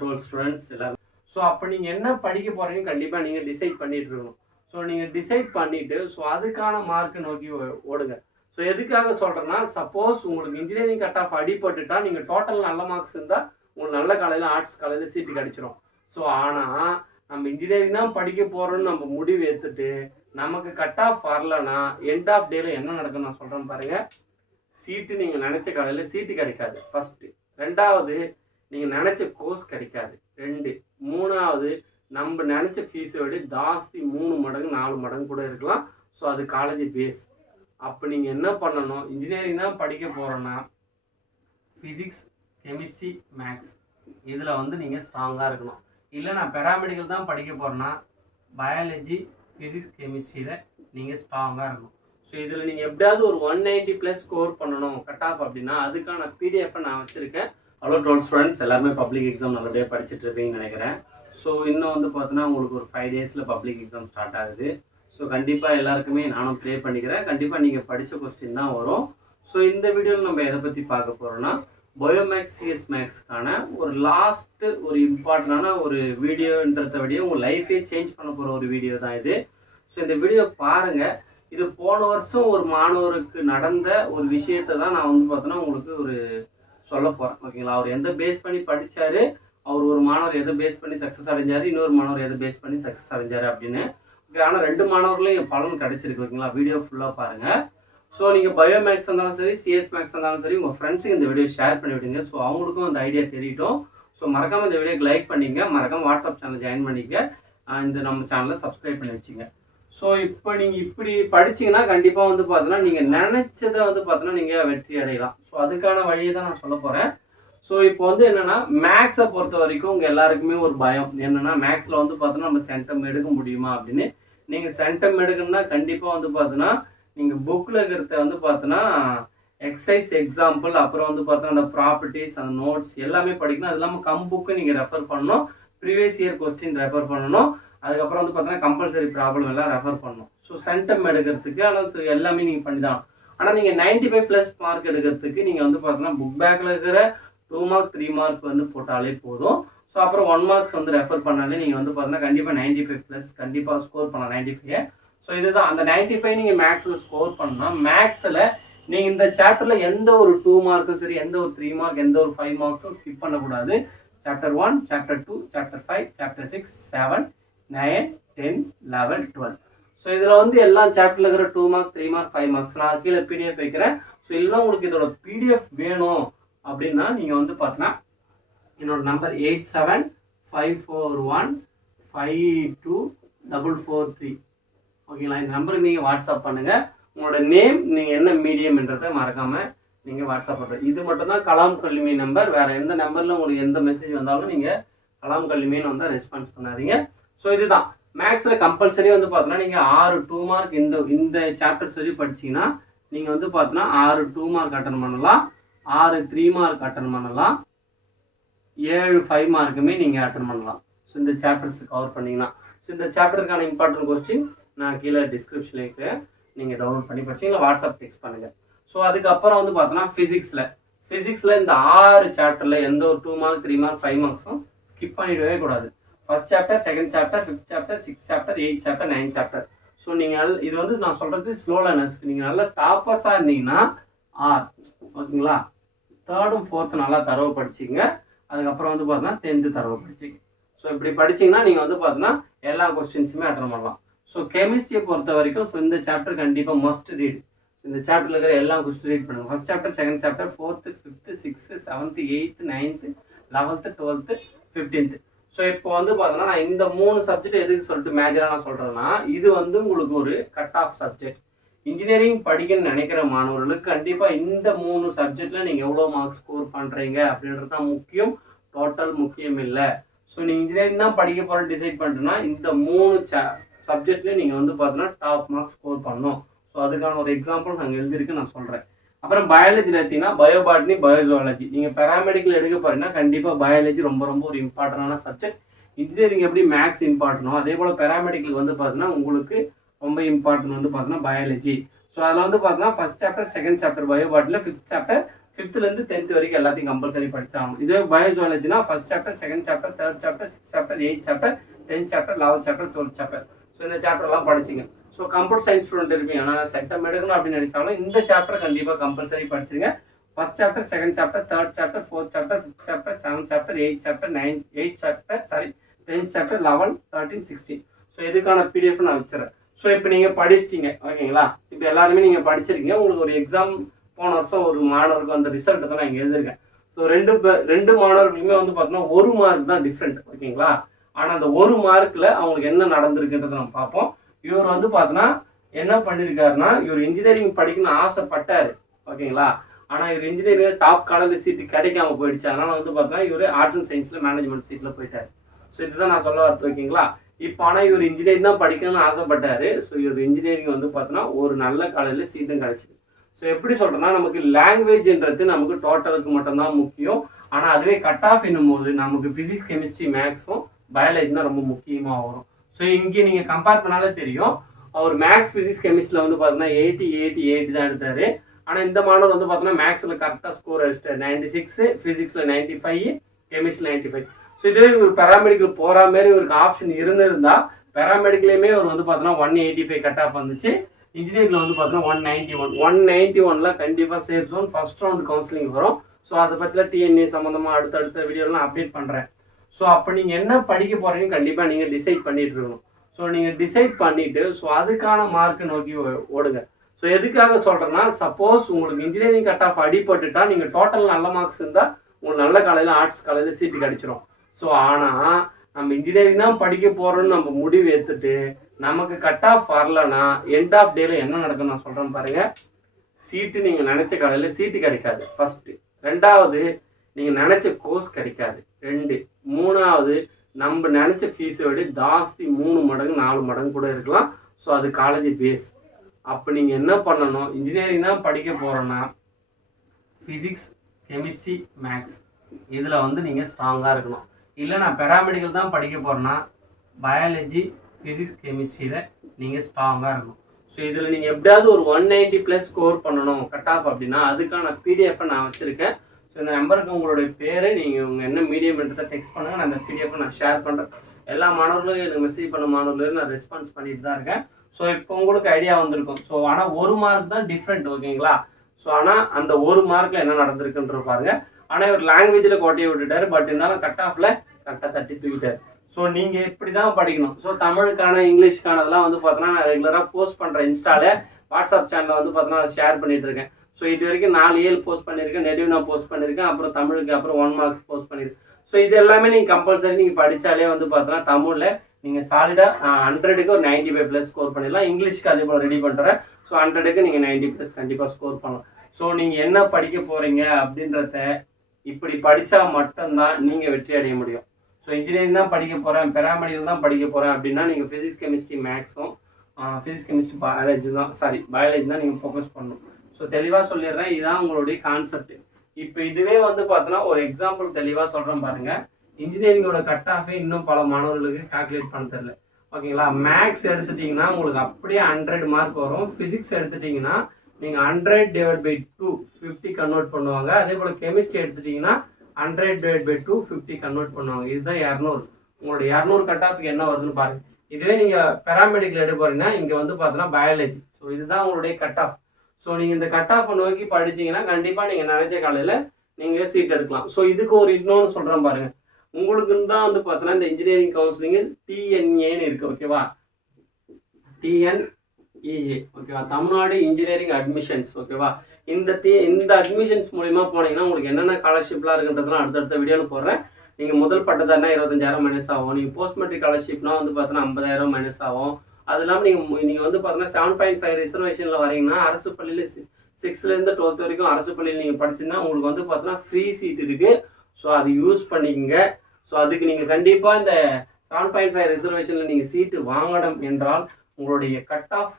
Twelfth students எல்லாரும். So அப்போ நீங்கள் என்ன படிக்க போகிறீங்க கண்டிப்பாக நீங்கள் டிசைட் பண்ணிட்டு இருக்கணும். ஸோ நீங்கள் டிசைட் பண்ணிவிட்டு ஸோ அதுக்கான மார்க்கை நோக்கி ஓடுங்க. ஸோ எதுக்காக சொல்கிறேன்னா, சப்போஸ் உங்களுக்கு இன்ஜினியரிங் கட் ஆஃப் அடிபட்டுட்டா நீங்கள் டோட்டல் நல்ல மார்க்ஸ் இருந்தால் உங்களுக்கு நல்ல காலையில் ஆர்ட்ஸ் காலையில் சீட்டு கிடச்சிரும். ஸோ ஆனால் நம்ம இன்ஜினியரிங் தான் படிக்க போகிறோன்னு நம்ம முடிவு எடுத்துட்டு நமக்கு கட் ஆஃப் வரலன்னா எண்ட் ஆஃப் டேல என்ன நடக்கும் நான் சொல்கிறேன் பாருங்கள். சீட்டு நீங்கள் நினச்ச காலையில் சீட்டு கிடைக்காது ஃபஸ்ட்டு. ரெண்டாவது நீங்கள் நினச்ச கோர்ஸ் கிடைக்காது. 2 மூணாவது நம்ம நினச்ச ஃபீஸை விட ஜாஸ்தி 3 மடங்கு 4 மடங்கு கூட இருக்கலாம். ஸோ அது காலேஜ் பேஸ். அப்போ நீங்கள் என்ன பண்ணணும், இன்ஜினியரிங் தான் படிக்க போகிறோன்னா ஃபிசிக்ஸ் கெமிஸ்ட்ரி மேக்ஸ் இதில் வந்து நீங்கள் ஸ்ட்ராங்காக இருக்கணும். இல்லை நான் பேராமெடிக்கல் தான் படிக்க போகிறேன்னா பயாலஜி ஃபிசிக்ஸ் கெமிஸ்ட்ரியில் நீங்கள் ஸ்ட்ராங்காக இருக்கணும். ஸோ இதில் நீங்கள் எப்படியாவது ஒரு 190+ ஸ்கோர் பண்ணணும் கட் ஆஃப் அப்படின்னா அதுக்கான பிடிஎஃப்பை நான் வச்சுருக்கேன். ஹலோ டுவெல்த் ஸ்டூடெண்ட்ஸ் எல்லாருமே பப்ளிக் எக்ஸாம் நல்லபடியாக படிச்சுட்டு இருப்பீங்கன்னு நினைக்கிறேன். ஸோ இன்னும் வந்து பார்த்தீங்கன்னா உங்களுக்கு ஒரு 5 டேஸில் பப்ளிக் எக்ஸாம் ஸ்டார்ட் ஆகுது. ஸோ கண்டிப்பாக எல்லாருக்குமே நானும் ப்ளே பண்ணிக்கிறேன். கண்டிப்பாக நீங்கள் படித்த கொஸ்டின் தான் வரும். ஸோ இந்த வீடியோவில் நம்ம எதை பற்றி பார்க்க போகிறோன்னா பயோமேக்ஸ் சிஎஸ் மேக்ஸ்க்கான ஒரு லாஸ்ட்டு ஒரு இம்பார்ட்டண்டான ஒரு வீடியோன்றதை விட உங்கள் லைஃபே சேஞ்ச் பண்ண போகிற ஒரு வீடியோ தான் இது. ஸோ இந்த வீடியோ பாருங்கள். இது போன வருஷம் ஒரு மாணவருக்கு நடந்த ஒரு விஷயத்தை தான் நான் வந்து பார்த்தோன்னா உங்களுக்கு ஒரு சொல்ல போகிறேன். ஓகேங்களா? அவர் எந்த பேஸ் பண்ணி படித்தார், அவர் ஒரு மாணவர் எதை பேஸ் பண்ணி சக்ஸஸ் அடைஞ்சார், இன்னொரு மாணவர் எதை பேஸ் பண்ணி சக்ஸஸ் அடைஞ்சார் அப்படின்னு. ஓகே, ஆனால் 2 மாணவர்களையும் பலன் கிடைச்சிருக்கு. ஓகேங்களா? வீடியோ ஃபுல்லாக பாருங்கள். ஸோ நீங்கள் பயோமேக்ஸ் இருந்தாலும் சரி சிஎஸ் மேக்ஸ் இருந்தாலும் சரி உங்கள் ஃப்ரெண்ட்ஸுக்கு இந்த வீடியோ ஷேர் பண்ணி விடுங்க. ஸோ அவங்களுக்கும் அந்த ஐடியா தெரியட்டும். ஸோ மறக்காமல் இந்த வீடியோக்கு லைக் பண்ணிங்க, மறக்காமல் வாட்ஸ்அப் சேனல் ஜாயின் பண்ணிக்க, இந்த நம்ம சேனலை சப்ஸ்கிரைப் பண்ணி வச்சுங்க. ஸோ இப்போ நீங்கள் இப்படி படிச்சிங்கன்னா கண்டிப்பாக வந்து பார்த்தீங்கன்னா நீங்கள் நினச்சதை வந்து பார்த்தீங்கன்னா நீங்கள் வெற்றி அடையலாம். ஸோ அதுக்கான வழியை தான் நான் சொல்ல போகிறேன். ஸோ இப்போ வந்து என்னென்னா மேக்ஸை பொறுத்த வரைக்கும் உங்கள் எல்லாருக்குமே ஒரு பயம் என்னென்னா மேக்ஸில் வந்து பார்த்தோன்னா நம்ம சென்டம் எடுக்க முடியுமா அப்படின்னு. நீங்கள் சென்டம் எடுக்கணும்னா கண்டிப்பாக வந்து பார்த்தீங்கன்னா நீங்கள் புக்கில் இருக்கிறத வந்து பார்த்தோன்னா எக்ஸசைஸ் எக்ஸாம்பிள் அப்புறம் வந்து பார்த்தோன்னா அந்த ப்ராப்பர்ட்டிஸ் அந்த நோட்ஸ் எல்லாமே படிக்கணும். அது இல்லாமல் கம் புக்கு நீங்கள் ரெஃபர் பண்ணணும், ப்ரீவியஸ் இயர் கொஸ்டின் ரெஃபர் பண்ணணும், அதுக்கப்புறம் வந்து பார்த்தீங்கன்னா கம்பல்சரி ப்ராப்ளம் எல்லாம் ரெஃபர் பண்ணணும். ஸோ சென்டம் எடுக்கிறதுக்கு ஆனால் எல்லாமே நீங்கள் பண்ணி தான். ஆனால் நீங்கள் 95+ மார்க் எடுக்கிறதுக்கு நீங்கள் வந்து பார்த்தீங்கன்னா புக் பேக்கில் இருக்கிற 2 மார்க் 3 மார்க் வந்து போட்டாலே போதும். ஸோ அப்புறம் 1 மார்க்ஸ் வந்து ரெஃபர் பண்ணாலே நீங்கள் வந்து பார்த்தீங்கன்னா கண்டிப்பாக 95+ கண்டிப்பாக ஸ்கோர் பண்ணலாம் 95. ஸோ இதுதான் அந்த 95 நீங்கள் மேக்ஸில் ஸ்கோர் பண்ணால் மேக்ஸில் நீங்கள் இந்த சாப்டரில் எந்த ஒரு 2 மார்க்கும் சரி எந்த ஒரு 3 மார்க் எந்த ஒரு 5 மார்க்ஸும் ஸ்கிப் பண்ணக்கூடாது. Chapter 1 chapter 2 chapter 5 chapter 6 7 9 10 11 12. So இதில் வந்து எல்லா சாப்டரில் இருக்கிற 2 மார்க் 3 மார்க் 5 மார்க்ஸ் நான் கீழே பிடிஎஃப் வைக்கிறேன். ஸோ இல்லை உங்களுக்கு இதோட பிடிஎஃப் வேணும் அப்படின்னா நீங்கள் வந்து பார்த்தீங்கன்னா என்னோட நம்பர் 8754152443. ஓகேங்களா? இந்த நம்பருக்கு நீங்கள் வாட்ஸ்அப் பண்ணுங்கள். உங்களோட நேம் நீங்கள் என்ன மீடியம்ன்றதை மறக்காமல் நீங்கள் வாட்ஸ்அப் பண்ணுறது. இது மட்டும் தான் கலாம் கல்வி நம்பர். வேறு எந்த நம்பரில் உங்களுக்கு எந்த மெசேஜ் வந்தாலும் நீங்கள் கலாம் கல்வின்னு வந்தால் ரெஸ்பான்ஸ் பண்ணாதீங்க. ஸோ இதுதான் மேக்ஸில் கம்பல்சரி வந்து பார்த்தோன்னா நீங்கள் 6 2 மார்க் இந்த சாப்டர் சரி படிச்சிங்கன்னா நீங்கள் வந்து பார்த்தோன்னா 6 2 மார்க் அட்டன் பண்ணலாம், 6 3 மார்க் அட்டன் பண்ணலாம், 7 5 மார்க்குமே நீங்கள் அட்டன் பண்ணலாம். ஸோ இந்த சாப்டர்ஸ் கவர் பண்ணிங்கன்னா. ஸோ இந்த சாப்டருக்கான இம்பார்ட்டன்ட் கொஸ்டின் நான் கீழே டிஸ்கிரிப்ஷனில் இருக்கிறேன், நீங்கள் டவுன்லோட் பண்ணி படிச்சிங்களா வாட்ஸ்அப் டெக்ஸ்ட் பண்ணுங்கள். ஸோ அதுக்கப்புறம் வந்து பார்த்தோன்னா ஃபிசிக்ஸில் இந்த 6 சாப்டரில் எந்த ஒரு 2 மார்க் 3 மார்க் 5 மார்க்ஸும் ஸ்கிப் பண்ணிடவே கூடாது. First chapter, second chapter, 5th chapter, 6th chapter, 8th chapter, 9th chapter. So நீங்கள் இது வந்து நான் சொல்கிறது ஸ்லோ லேர்னர்ஸ்க்கு. நீங்கள் நல்லா டாப்பர்ஸாக இருந்தீங்கன்னா ஓகேங்களா 3rd 4th நல்லா தரவு படிச்சிங்க. அதுக்கப்புறம் வந்து பார்த்தீங்கன்னா 10th தரவு படிச்சிங்க. ஸோ இப்படி படிச்சிங்கன்னா நீங்கள் வந்து பார்த்தீங்கன்னா எல்லா கொஸ்டின்ஸுமே அட்டன் பண்ணலாம். ஸோ கெமிஸ்ட்ரியை பொறுத்த வரைக்கும் ஸோ இந்த சாப்டர் கண்டிப்பாக மஸ்ட் ரீட். இந்த சாப்டரில் இருக்கிற எல்லா கொஸ்டின் ரீட் பண்ணுங்கள். First chapter, second chapter, 4th 5th 6th 7th 8th 9th 11th 12th 15th. So இப்போ வந்து பார்த்தீங்கன்னா நான் இந்த 3 சப்ஜெக்ட் எதுக்கு சொல்லிட்டு மேஜராக நான் சொல்கிறேன்னா இது வந்து உங்களுக்கு ஒரு கட் ஆஃப் சப்ஜெக்ட். இன்ஜினியரிங் படிக்கணும்னு நினைக்கிற மாணவர்களுக்கு கண்டிப்பாக இந்த 3 சப்ஜெக்டில் நீங்கள் எவ்வளோ மார்க்ஸ் ஸ்கோர் பண்ணுறீங்க அப்படின்றது தான் முக்கியம், டோட்டல் முக்கியம் இல்லை. ஸோ நீங்கள் இன்ஜினியரிங் தான் படிக்க போகிற டிசைட் பண்ணிட்டோன்னா இந்த 3 சப்ஜெக்ட்லேயும் நீங்கள் வந்து பார்த்தீங்கன்னா டாப் மார்க்ஸ் ஸ்கோர் பண்ணணும். ஸோ அதுக்கான ஒரு எக்ஸாம்பிள் நாங்கள் எழுதிருக்கு நான் சொல்கிறேன். அப்புறம் பயாலஜியில் எடுத்தீங்கன்னா பயோபாட்னி பயோஜுவாலஜி. நீங்கள் பேராமெடிக்கல் எடுக்க போகிறீங்கன்னா கண்டிப்பாக பயாலஜி ரொம்ப ரொம்ப ஒரு இம்பார்ட்டண்டான சப்ஜெக்ட். இன்ஜினியரிங் எப்படி மேக்ஸ் இம்பார்ட்டனோ அதே போல் பேராமெடிக்கல் வந்து பார்த்தீங்கன்னா உங்களுக்கு ரொம்ப இம்பார்ட்டன்ட் வந்து பார்த்தீங்கன்னா பயாலஜி. ஸோ அதில் வந்து பார்த்தீங்கன்னா ஃபர்ஸ்ட் சாப்டர், செகண்ட் சாப்டர் பயோபாட்னியில், 5th சாப்டர் 5th வரைக்கும் எல்லாத்தையும் கம்பல்சரி படிச்சாகணும். இதே பயோஜுவாலஜினா first chapter, second chapter, third chapter, 6th chapter, 8th chapter, 10th chapter, 11th chapter, 12th chapter. So இந்த சாப்டர்லாம் படிச்சிங்க. ஸோ கம்ப்யூட்டர் சயின்ஸ் ஸ்டூடெண்ட் இருப்பீங்க, ஆனால் செட்டம் எடுக்கணும் அப்படின்னு நினைச்சாலும் இந்த சாப்டர் கண்டிப்பாக கம்பல்சரி படிச்சிருங்க. First chapter, second chapter, third chapter, 4th chapter, 5th chapter, 7th chapter, 8th chapter, 10th chapter, 11, 13, 16. So இதுக்கான பிடிஎஃப் நான் வச்சுறேன். ஸோ இப்போ நீங்கள் படிச்சிட்டிங்க ஓகேங்களா. இப்போ எல்லாருமே நீங்கள் படிச்சிருக்கீங்க. உங்களுக்கு ஒரு எக்ஸாம் போன வருஷம் ஒரு மாணவருக்கு அந்த ரிசல்ட் தான் நான் இங்கே எழுதிருக்கேன். ஸோ ரெண்டு மாணவர்களுக்குமே பார்த்தீங்கன்னா 1 மார்க் தான் டிஃப்ரெண்ட் ஓகேங்களா. ஆனால் அந்த 1 மார்க்கில் அவங்களுக்கு என்ன நடந்திருக்குன்றதை நம்ம பார்ப்போம். இவர் பார்த்தீங்கன்னா என்ன பண்ணியிருக்காருன்னா, இவர் இன்ஜினியரிங் படிக்கணும்னு ஆசைப்பட்டார் ஓகேங்களா. ஆனால் இவர் இன்ஜினியரிங் டாப் காலேஜ் சீட்டு கிடைக்காம போயிடுச்சு. அதனால் பார்த்தீங்கன்னா இவர் ஆர்ட்ஸ் அண்ட் சயின்ஸில் மேனேஜ்மெண்ட் சீட்டில் போயிட்டார். ஸோ இதுதான் நான் சொல்ல வரது ஓகேங்களா. இப்போ ஆனால் இவர் இன்ஜினியரிங் தான் படிக்கணும்னு ஆசைப்பட்டார். ஸோ இவர் இன்ஜினியரிங் பார்த்தீங்கன்னா ஒரு நல்ல காலேஜில் சீட்டும் கிடச்சிது. ஸோ எப்படி சொல்கிறேன்னா, நமக்கு லாங்குவேஜ்ன்றது நமக்கு டோட்டலுக்கு மட்டும்தான் முக்கியம். ஆனால் அதுவே கட் ஆஃப் என்னும் போது நமக்கு ஃபிசிக்ஸ், கெமிஸ்ட்ரி, மேக்ஸும் பயாலஜி தான் ரொம்ப முக்கியமாக வரும். ஸோ இங்கே நீங்கள் கம்பேர் பண்ணாலே தெரியும். அவர் மேக்ஸ், ஃபிசிக்ஸ், கெமிஸ்ட்ரியில் பார்த்தீங்கன்னா 80 தான் எடுத்தார். ஆனால் இந்த மாணவர் பார்த்தீங்கன்னா மேக்ஸில் கரெக்டாக ஸ்கோர் அடிச்சிட்டார், 96, ஃபிசிக்ஸில் 95, கெமிஸ்ட்ரியில் 95. ஸோ இதுவே ஒரு பேராமெடிக்கல் போகிற மாதிரி இவருக்கு ஆப்ஷன் இருந்திருந்தா பேராமெடிக்கலையுமே அவர் பார்த்தீங்கன்னா 185 கட் ஆஃப் வந்துச்சு. இன்ஜினியரிங்கில் பார்த்தீங்கன்னா 191 கண்டிப்பாக safe zone first round counselling வரும். ஸோ அதை பற்றிலாம் டிஎன்ஏ சம்மந்தமாக அடுத்த வீடியோலாம் அப்டேட் பண்ணுறேன். ஸோ அப்போ நீங்கள் என்ன படிக்க போகிறீங்க கண்டிப்பாக நீங்கள் டிசைட் பண்ணிட்டு இருக்கணும். ஸோ நீங்கள் டிசைட் பண்ணிவிட்டு ஸோ அதுக்கான மார்க்கை நோக்கி ஓடுங்க. ஸோ எதுக்காக சொல்கிறேன்னா, சப்போஸ் உங்களுக்கு இன்ஜினியரிங் கட் ஆஃப் அடிபட்டுட்டா நீங்கள் டோட்டல் நல்ல மார்க்ஸ் இருந்தால் உங்களுக்கு நல்ல காலேஜில் ஆர்ட்ஸ் காலேஜில் சீட்டு கிடச்சிரும். ஸோ ஆனால் நம்ம இன்ஜினியரிங் தான் படிக்க போகிறோன்னு நம்ம முடிவு எடுத்துட்டு நமக்கு கட் ஆஃப் வரலன்னா எண்ட் ஆஃப் டேல என்ன நடக்கும் நான் சொல்கிறேன் பாருங்க. சீட்டு நீங்கள் நினச்ச காலையில் சீட்டு கிடைக்காது ஃபஸ்ட்டு. 2வது நீங்கள் நினச்ச கோர்ஸ் கிடைக்காது 2. 3வது நம்ம நினச்ச ஃபீஸை விட ஜாஸ்தி 3 மடங்கு 4 மடங்கு கூட இருக்கலாம். ஸோ அது காலேஜ் பேஸ். அப்போ நீங்கள் என்ன பண்ணணும், இன்ஜினியரிங் தான் படிக்க போகிறோன்னா ஃபிசிக்ஸ், கெமிஸ்ட்ரி, மேக்ஸ் இதில் நீங்கள் ஸ்ட்ராங்காக இருக்கணும். இல்லை நான் பேராமெடிக்கல் தான் படிக்க போகிறேன்னா பயாலஜி, ஃபிசிக்ஸ், கெமிஸ்ட்ரியில் நீங்கள் ஸ்ட்ராங்காக இருக்கணும். ஸோ இதில் நீங்கள் எப்படியாவது ஒரு 190+ ஸ்கோர் பண்ணணும் கட் ஆஃப் அப்படின்னா அதுக்கான பிடிஎஃப்பை நான் வச்சுருக்கேன். ஸோ இந்த நம்பருக்கு உங்களுடைய பேரை நீங்கள் உங்கள் என்ன மீடியம்ன்றதை டெக்ஸ்ட் பண்ணுங்கள். நான் அந்த பிடிஎஃப்பை நான் ஷேர் பண்ணுறேன். எல்லா மாணவர்களும் எனக்கு மெசேஜ் பண்ண மாணவர்களும் நான் ரெஸ்பான்ஸ் பண்ணிட்டு தான் இருக்கேன். ஸோ இப்போ உங்களுக்கு ஐடியா வந்திருக்கும். ஸோ ஆனால் 1 மார்க் தான் டிஃப்ரெண்ட் ஓகேங்களா. ஸோ ஆனால் அந்த 1 மார்க்கில் என்ன நடந்திருக்குன்ற பாருங்க. ஆனால் இவர் லாங்குவேஜில் கோட்டையை விட்டுட்டார். பட் இருந்தாலும் கட் ஆஃபில் கரெக்டாக தட்டி தூக்கிட்டார். ஸோ நீங்கள் இப்படி தான் படிக்கணும். ஸோ தமிழுக்கான, இங்கிலீஷ்க்கானதெல்லாம் பார்த்தீங்கன்னா நான் ரெகுலராக போஸ்ட் பண்ணுறேன். இன்ஸ்டாவில், வாட்ஸ்அப் சேனலில் பார்த்தீங்கன்னா அதை ஷேர் பண்ணிட்டு இருக்கேன். ஸோ இது வரைக்கும் 4 ஏழு போஸ்ட் பண்ணியிருக்கேன், நெடிவ் நான் போஸ்ட் பண்ணியிருக்கேன், அப்புறம் தமிழுக்கு அப்புறம் 1 மார்க்ஸ் போஸ்ட் பண்ணியிருக்கேன். ஸோ இது எல்லாமே நீங்கள் கம்பல்சரி நீங்கள் படித்தாலே பார்த்தீங்கன்னா தமிழில் நீங்கள் சாலிடாக 100க்கு ஒரு 95+ ஸ்கோர் பண்ணிடலாம். இங்கிலீஷ்க்கு அதே போல் ரெடி பண்ணுறேன். ஸோ 100க்கு நீங்கள் 90+ கண்டிப்பாக ஸ்கோர் பண்ணலாம். ஸோ நீங்கள் என்ன படிக்க போகிறீங்க அப்படின்றத இப்படி படித்தா மட்டும்தான் நீங்கள் வெற்றி அடைய முடியும். ஸோ இன்ஜினியரிங் தான் படிக்க போகிறேன், பேராமெடிக்கல் தான் படிக்க போகிறேன் அப்படின்னா நீங்கள் ஃபிசிக்ஸ், கெமிஸ்ட்ரி, மேக்ஸும் ஃபிசிக்ஸ், கெமிஸ்ட்ரி, பயாலஜி தான் நீங்கள் ஃபோக்கஸ் பண்ணணும். ஸோ தெளிவாக சொல்லிடுறேன், இதுதான் உங்களுடைய கான்செப்ட். இப்போ இதுவே பார்த்தீங்கன்னா ஒரு எக்ஸாம்பிள் தெளிவாக சொல்கிறேன் பாருங்கள். இன்ஜினியரிங்கோட கட் ஆஃபே இன்னும் பல மாணவர்களுக்கு கால்குலேட் பண்ண தெரியல ஓகேங்களா. மேக்ஸ் எடுத்துட்டிங்கன்னா உங்களுக்கு அப்படியே 100 மார்க் வரும். ஃபிசிக்ஸ் எடுத்துட்டிங்கன்னா நீங்கள் 100/2 50 கன்வெர்ட் பண்ணுவாங்க. அதே போல் கெமிஸ்ட்ரி எடுத்துட்டிங்கன்னா 100/2 50 கன்வெர்ட் பண்ணுவாங்க. இதுதான் 200. உங்களோட 200 கட் ஆஃப்க்கு என்ன வருதுன்னு பாருங்க. இதுவே நீங்கள் பேராமெடிக்கல் எடுக்க போறீங்கன்னா இங்கே பார்த்தீங்கன்னா பயாலஜி. ஸோ இதுதான் உங்களுடைய கட் ஆஃப். ஸோ நீங்கள் இந்த கட் ஆஃப் நோக்கி படிச்சிங்கன்னா கண்டிப்பாக நீங்கள் நினைச்ச காலையில் நீங்கள் சீட் எடுக்கலாம். ஸோ இதுக்கு ஒரு இன்னொன்று சொல்கிறேன் பாருங்க. உங்களுக்குன்னு தான் பார்த்தீங்கன்னா இந்த இன்ஜினியரிங் கவுன்சிலிங்கு டிஎன்ஏன்னு இருக்குது ஓகேவா. டிஎன்இஏ ஓகேவா, தமிழ்நாடு இன்ஜினியரிங் அட்மிஷன்ஸ் ஓகேவா. இந்த அட்மிஷன்ஸ் மூலிமா போனீங்கன்னா உங்களுக்கு என்னென்ன ஸ்காலர்ஷிப்லாம் இருக்குன்றதுலாம் அடுத்தடுத்த வீடியோவில் போடுறேன். நீங்கள் முதல் பட்டதானா 25,000 மைனஸ் ஆகும். நீங்கள் போஸ்ட் மெட்ரிக் ஸ்காலர்ஷிப்னா பார்த்தீங்கன்னா 50,000 மைனஸ் ஆகும். அது இல்லாமல் நீங்கள் பார்த்தீங்கன்னா 7.5 ரிசர்வேஷனில் வரீங்கன்னா அரசு பள்ளியில் 6th-12th வரைக்கும் அரசு பள்ளியில் நீங்கள் படிச்சிருந்தா உங்களுக்கு பார்த்தீங்கன்னா ஃப்ரீ சீட் இருக்குது. ஸோ அது யூஸ் பண்ணிக்கங்க. ஸோ அதுக்கு நீங்கள் கண்டிப்பாக இந்த 7.5 ரிசர்வேஷனில் நீங்கள் சீட்டு வாங்கணும் என்றால் உங்களுடைய கட் ஆஃப்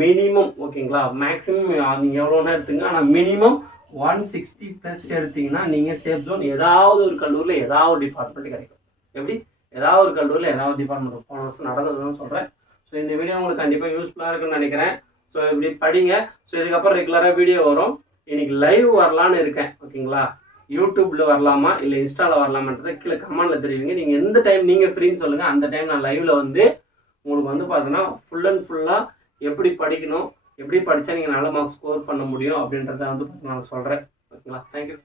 மினிமம் ஓகேங்களா. மேக்ஸிமம் நீங்கள் எவ்வளோனா எடுத்துங்க. ஆனால் மினிமம் 160+ எடுத்தீங்கன்னா நீங்கள் சேஃப் ஜோன் ஏதாவது ஒரு கல்லூரியில் ஏதாவது ஒரு டிபார்ட்மெண்ட் கிடைக்கும். எப்படி ஏதாவது ஒரு கல்லூரியில் ஏதாவது டிபார்ட்மெண்ட் போன வருஷம் நடந்ததுன்னு சொல்கிறேன். ஸோ இந்த வீடியோ உங்களுக்கு கண்டிப்பாக யூஸ்ஃபுல்லாக இருக்குன்னு நினைக்கிறேன். ஸோ இப்படி படிங்க. ஸோ இதுக்கப்புறம் ரெகுலராக வீடியோ வரும். இன்னைக்கு லைவ் வரலான்னு இருக்கேன். ஓகேங்களா? யூடியூப்பில் வரலாமா இல்லை இன்ஸ்டாவில் வரலாமான்றதை கீழே கமெண்டில் தெரிவிங்க. நீங்கள் எந்த டைம் நீங்கள் ஃப்ரீன்னு சொல்லுங்கள். அந்த டைம் நான் லைவில் வந்து உங்களுக்கு வந்து பார்த்தீங்கன்னா ஃபுல் அண்ட் ஃபுல்லாக எப்படி படிக்கணும், எப்படி படித்தா நீங்கள் நல்ல மார்க்ஸ் ஸ்கோர் பண்ண முடியும் அப்படின்றத வந்து நான் சொல்கிறேன். ஓகேங்களா? தேங்க்யூ.